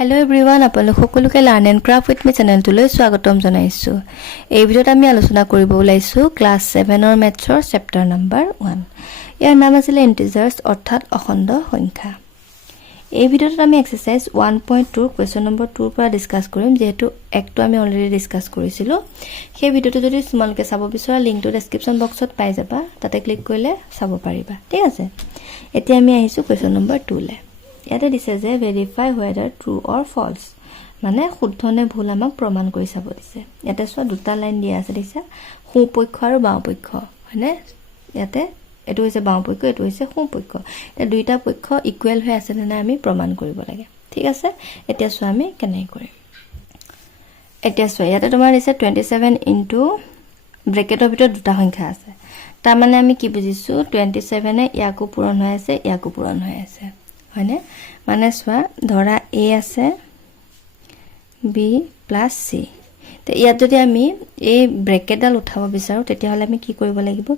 Hello everyone, আপোনালোক সকলোকে learn and craft with মি চেনেলটোলৈ স্বাগতম জনাইছো। এই ভিডিঅ'ত আমি আলোচনা কৰিব ওলাইছো ক্লাছ 7 ৰ মেথছৰ চেপ্টাৰ নম্বৰ 1। ইয়াৰ নাম আছিল ইন্টিজাৰ্ছ অৰ্থাৎ অখণ্ড সংখ্যা। এই ভিডিঅ'ত আমি এক্সাৰসাইজ 1.2 কোৱেশ্চন নম্বৰ 2 ৰ পৰা ডিসকাস কৰিম, যেহেতু একটো আমি অলৰেডি ডিসকাস কৰিছিলো। সেই ভিডিঅ'টো যদি তোমালোকে চাব বিচৰা লিংকটো ডেসক্ৰিপচন বক্সত পাই যাবা, তাতে ক্লিক কৰিলে চাব পাৰিবা। ঠিক আছে, এতিয়া আমি আহিছো কোৱেশ্চন নম্বৰ 2 লে। ইয়াতে দিছে যে ভেৰিফাই ৱেদাৰ ট্ৰু অৰ ফলছ, মানে শুদ্ধ নে ভুল আমাক প্ৰমাণ কৰি চাব দিছে। ইয়াতে চোৱা দুটা লাইন দিয়া আছে, দিছে সোঁপক্ষ আৰু বাওঁপক্ষ, হয়নে? ইয়াতে এটো হৈছে বাওঁপক্ষ, এটো হৈছে সোঁপক্ষ। এটা দুইটা পক্ষ ইকুৱেল হৈ আছে নে আমি প্ৰমাণ কৰিব লাগে। ঠিক আছে, এতিয়া চোৱা আমি কেনে কৰিম। এতিয়া চোৱা ইয়াতে তোমাৰ দিছে 27 ইনটু ব্ৰেকেটৰ ভিতৰত দুটা সংখ্যা আছে। তাৰ মানে আমি কি বুজিছো, 27 এ ইয়াকো পূৰণ হৈ আছে, ইয়াকো পূৰণ হৈ আছে, হয়নে? মানে চোৱা ধৰা a আছে b প্লাস c, তে ইয়াত যদি আমি এই ব্ৰেকেটডাল উঠাব বিচাৰো তেতিয়া হলে আমি কি কৰিব লাগিব,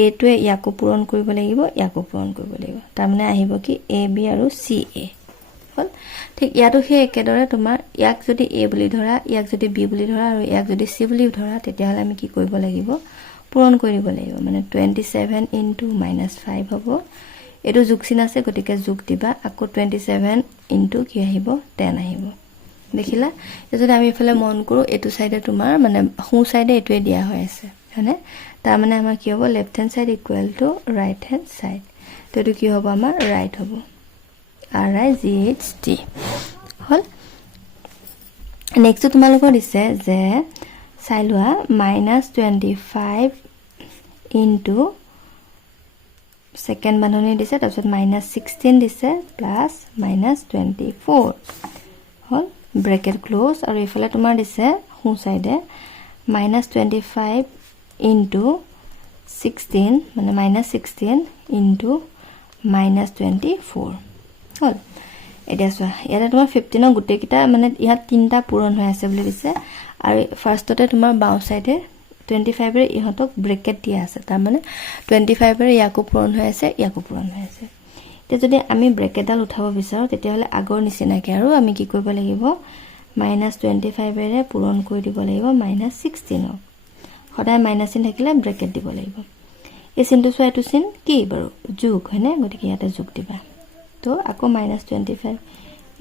a টোৱে ইয়াকো পূৰণ কৰিব লাগিব, ইয়াকো পূৰণ কৰিব লাগিব। তাৰ মানে আহিব কি a b আৰু c a হল। ঠিক ইয়াতো সেই একেদৰে তোমাৰ ইয়াক যদি a বুলি ধৰা, ইয়াক যদি b বুলি ধৰা আৰু ইয়াক যদি c বুলি ধৰা, তেতিয়া হলে আমি কি কৰিব লাগিব, পূৰণ কৰিব লাগিব। মানে 27 ইনটু -5 হ'ব। এটো যোগ চিন আছে, গতিকে যোগ দিবা, আকৌ 27 ইনটু কি আহিব 10 আহিব। দেখিলা? যদি আমি ইফালে মন কৰো, এটো সাইডে তোমাৰ মানে হু সাইডে এটোৱে দিয়া হৈ আছে, হয়নে? তাৰ মানে আমাৰ কি হ'ব, left hand side equal to right hand side. তো এটো কি হ'ব, আমাৰ ৰাইট হ'ব, RIGHT হল। নেক্সট তোমালোকৰ দিছে যে চাই লোৱা -25 ইনটু সেকেন্ড বান্ধনী দিছে, তাৰপিছত -16 দিছে প্লাস -24 হল, ব্ৰেকেট ক্লোজ। আৰু ইফালে তোমাৰ দিছে হু সাইডে -25 ইনটু 16 মানে -16 ইনটু -24 হল। এতিয়া চোৱা ইয়াতে তোমাৰ 15 ৰ গুটেকিটা মানে ইয়াত তিনটা পূৰণ হৈ আছে বুলি দিছে, আৰু ফাৰ্ষ্টতে তোমাৰ বাও সাইডে 25 ৰে ইহতক ব্ৰেকেট দিয়া আছে। তাৰ মানে 25 ৰে ইয়াকো পূৰণ হৈ আছে, ইয়াকো পূৰণ হৈ আছে। তে যদি আমি ব্ৰেকেটডাল উঠাব বিচাৰো তেতিয়া হলে আগৰ নিচিনাকে আৰু আমি কি কৰিব লাগিব, -25 ৰে পূৰণ কৰি দিব লাগিব -16। সদায় মাইনাস চিন থাকিলে ব্ৰেকেট দিব লাগিব। এই চিনটো চোৱা, এইটো চিন কি বাৰু, যোগ, হয়নে? গতিকে ইয়াতে যোগ দিবা। তো আকৌ -25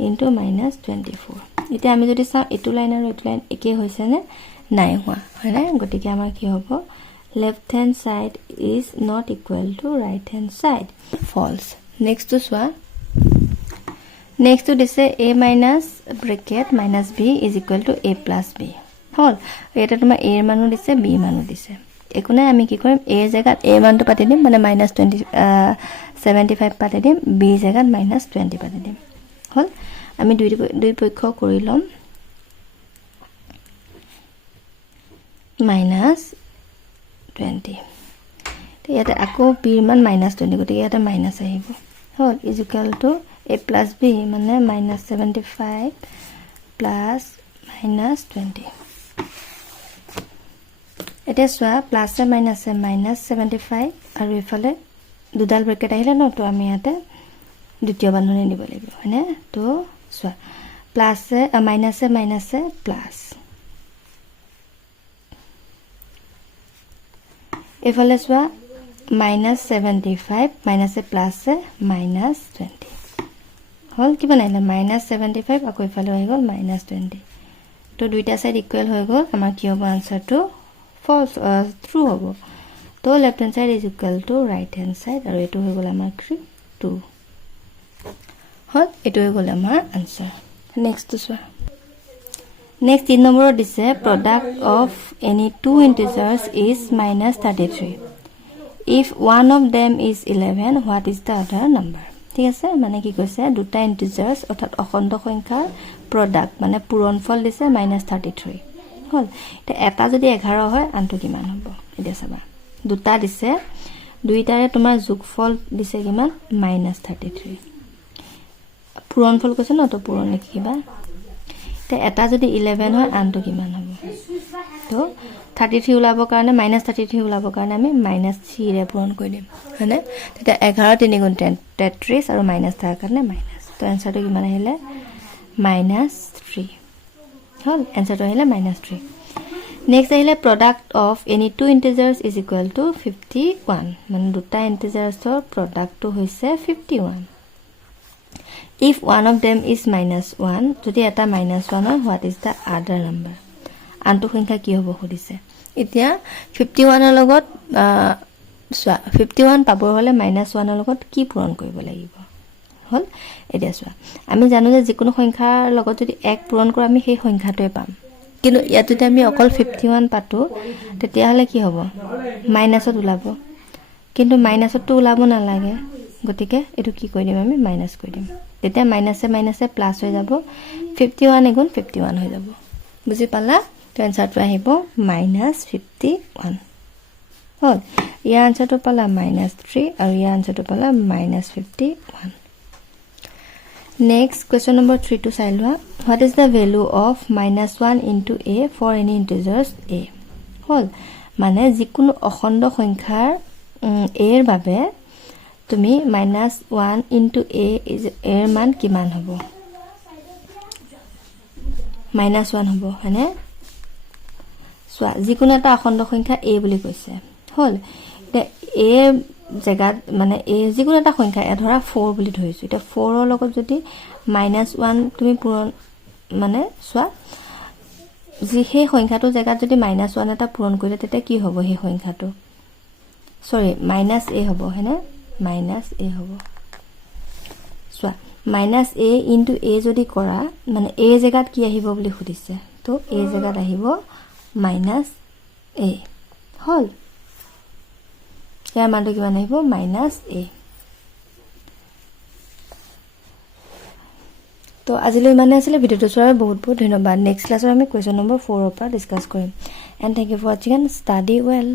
ইনটু -24। এতিয়া আমি যদি চাওঁ এইটো লাইন আৰু এইটো লাইন একে হৈছে নে নাই হোৱা, হয়নে? গতিকে আমাৰ কি হ'ব, left hand side is not equal to right hand side, false. Next তো চোৱা, নেক্সট তো দিছে a minus bracket -b is equal to a plus b হল। এটা তোমাৰ a এৰ মানো দিছে, b মানো দিছে। একো নাই, আমি কি কৰিম, a জায়গাত a মানটো পাতি দিম, মানে -75 পাতি দিম, b জায়গাত -20 পাতি দিম হল। আমি দুই পক্ষ কৰি লম -20। ইয়াতে আকৌ b ৰ মান -20, গতিকে ইয়াতে মাইনাস আহিব হল, is equal to a plus b মানে -75 প্লাস -20। এতিয়া চোৱা প্লাসে মাইনাসে -75, আৰু ইফালে দুডাল ব্ৰেকেট আহিলে ন, তো আমি ইয়াতে দ্বিতীয় বান্ধনী দিব লাগিব, হয়নে? তো চোৱা প্লাসে মাইনাসে মাইনাসে প্লাস, এফালে চোৱা -75 মাইনাসে প্লাসে -20 হল। কি বনাইলে -75, আকৌ ইফালে হৈ গ'ল -20। তো দুইটা সাইড ইকুৱেল হৈ গ'ল। আমাৰ কি হ'ব, আনসাৰটো ফলস, ট্ৰু হ'ব। তো left hand side is equal two right hand side, আৰু এটো হৈ গ'ল আমাৰ 2 হল। এটো হৈ গ'ল আমাৰ আনসাৰ। নেক্সট চোৱা, নেক্সট 3 নম্বৰত দিছে product of any two integers is -33 if one of them is 11 what is the other number. ঠিক আছে, মানে কি কৈছে, দুটা ইন্টিজাৰ্স অৰ্থাৎ অখণ্ড সংখ্যাৰ প্ৰডাক্ট মানে পূৰণফল দিছে -33 হল। এটা যদি 11 হয়, আনটো কিমান হ'ব? এতিয়া চাবা, দুটা দিছে, দুইটাৰে তোমাৰ যোগফল দিছে কিমান, -33। পূৰণফল কৈছে ন, তো পূৰণ লিখিবা। এটা যদি 11 হয়, আনটো কিমান হ'ব? তো 33 ওলাবৰ কাৰণে -33 ওলাবৰ কাৰণে আমি -3 ৰে পূৰণ কৰি দিম, হয়নে? তেতিয়া 11 3 গুণ 33 আৰু মাইনাস থাকাৰ কাৰণে মাইনাস। তো আনসাৰটো কিমান আহিলে -3 হল এনসারটো আহিলে -3 নেক্সট আহিলে product of any two integers is equal to 51 মানে দুটা ইন্টিজাৰ্ছৰ প্ৰডাক্টটো হৈছে 51 if one of them is -1 যদি এটা -1 হয় what is the other number আনটো সংখ্যা কি হ'ব সুধিছে এতিয়া 51 ৰ লগত 51 পাবৰ হলে -1 ৰ লগত কি পূৰণ কৰিব লাগিব হল এতিয়া চোৱা আমি জানো যে যিকোনো সংখ্যাৰ লগত যদি 1 পূৰণ কৰোঁ আমি সেই সংখ্যাটোৱে পাম কিন্তু ইয়াত যদি আমি অকল 51 পাতো তেতিয়া হলে কি হ'ব মাইনাসত ওলাব কিন্তু মাইনাসটো ওলাব নালাগে গতিকে এটো কি কৰি দিম আমি মাইনাস কৰি দিম তেতিয়া মাইনাসে মাইনাসে প্লাস হৈ যাব 51 এগুণ 51 হৈ যাব বুজি পালা তো আনসাৰটো আহিব -51 হল ইয়াৰ আনসাৰটো পালা -3 আৰু ইয়াৰ আনসাৰটো পালা -51 Next question number 3 to চাই লোৱা what is the value of -1 into a for any integers a হল মানে যিকোনো অখণ্ড সংখ্যাৰ a এর বাবে তুমি -1 into a এর মান কিমান হ'ব -1 হ'ব মানে সোয়া যিকোনো এটা অখণ্ড সংখ্যা a বুলি কৈছে হল a জায়গা মানে a যিকোনো এটা সংখ্যা ধৰা 4 বুলি ধৰিছো এটা 4 ৰ লগত যদি -1 তুমি পূৰণ মানে সোয়া যি সেই সংখ্যাটো জায়গাত যদি -1 এটা পূৰণ কৰিলে তেতিয়া কি হ'ব সেই সংখ্যাটো সৰি -a হ'ব হেনে -a হ'ব সোয়া -a into a যদি কৰা মানে a জায়গাত কি আহিব বুলি সুধিছে তো a জায়গাত আহিব -a হল ইয়াৰ মানটো কিমান আহিব -a তো আজিলৈ মানে আছিল ভিডিওটো চোৱাৰ বহুত বহুত ধন্যবাদ নেক্সট ক্লাছত আমি কোৱেশ্চন নম্বৰ 4 ৰ পৰা ডিসকাস কৰিম and thank you for watching and study well